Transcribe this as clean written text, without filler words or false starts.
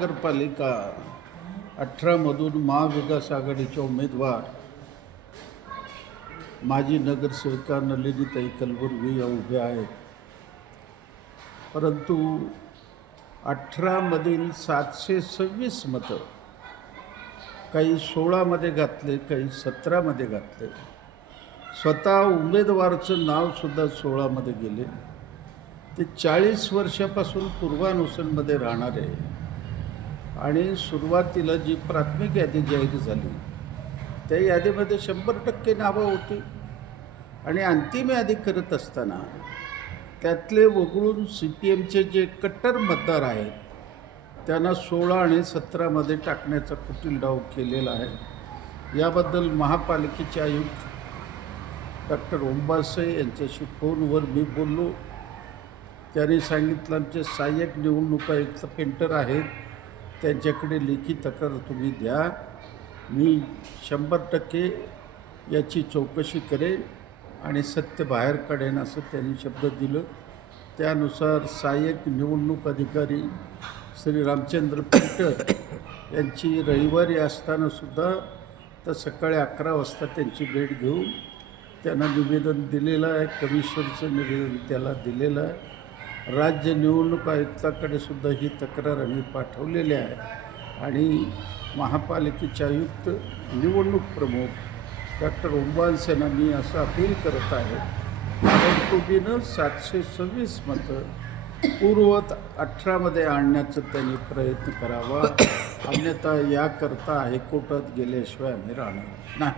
महानगरपालिका 18 महाविकास आघाडीच्या उमेदवार माजी नगरसेविका नलिनीताई कलबुर्गी या उभ्या आहेत. परंतु 18मधील 726 मतं काही 16मध्ये घातले, काही 17मध्ये घातले. स्वतः उमेदवाराचं नावसुद्धा 16मध्ये गेले. ते 40 वर्षापासून पूर्वानुसनमध्ये राहणारे आणि सुरुवातीला जी प्राथमिक यादी जाहीर झाली त्या यादीमध्ये 100% नावं होती आणि अंतिम यादी करत असताना त्यातले वगळून CPMचे जे कट्टर मतदार आहेत त्यांना 16 आणि 17मध्ये टाकण्याचा कुटील डाव केलेला आहे. याबद्दल महापालिकेचे आयुक्त डॉक्टर ओंबासे यांच्याशी फोनवर मी बोललो. त्यांनी सांगितलं आमचे सहाय्यक निवडणूक आयुक्त पेंटर आहेत, त्यांच्याकडे लेखी तक्रार तुम्ही द्या, मी 100% याची चौकशी करेन आणि सत्य बाहेर काढेन असं त्यांनी शब्द दिलं. त्यानुसार सहाय्यक निवडणूक अधिकारी श्री रामचंद्र पेंटर यांची रविवारी असतानासुद्धा तर सकाळी 11 वाजता त्यांची भेट घेऊन त्यांना निवेदन दिलेलं आहे. कमिशनरचं निवेदन त्याला दिलेलं आहे. राज्य निवडणूक आयुक्ताकडे सुद्धा ही तक्रार आम्ही पाठवलेली आहे आणि महापालिकेचे आयुक्त निवडणूक प्रमुख डॉक्टर ओंबासे यांना मी असं अपील करत आहे की तुम्ही 726 मतं पूर्वत 18मध्ये आणण्याचा त्यांनी प्रयत्न करावा, अन्यथा याकरता हायकोर्टात गेल्याशिवाय आम्ही राहणार नाही.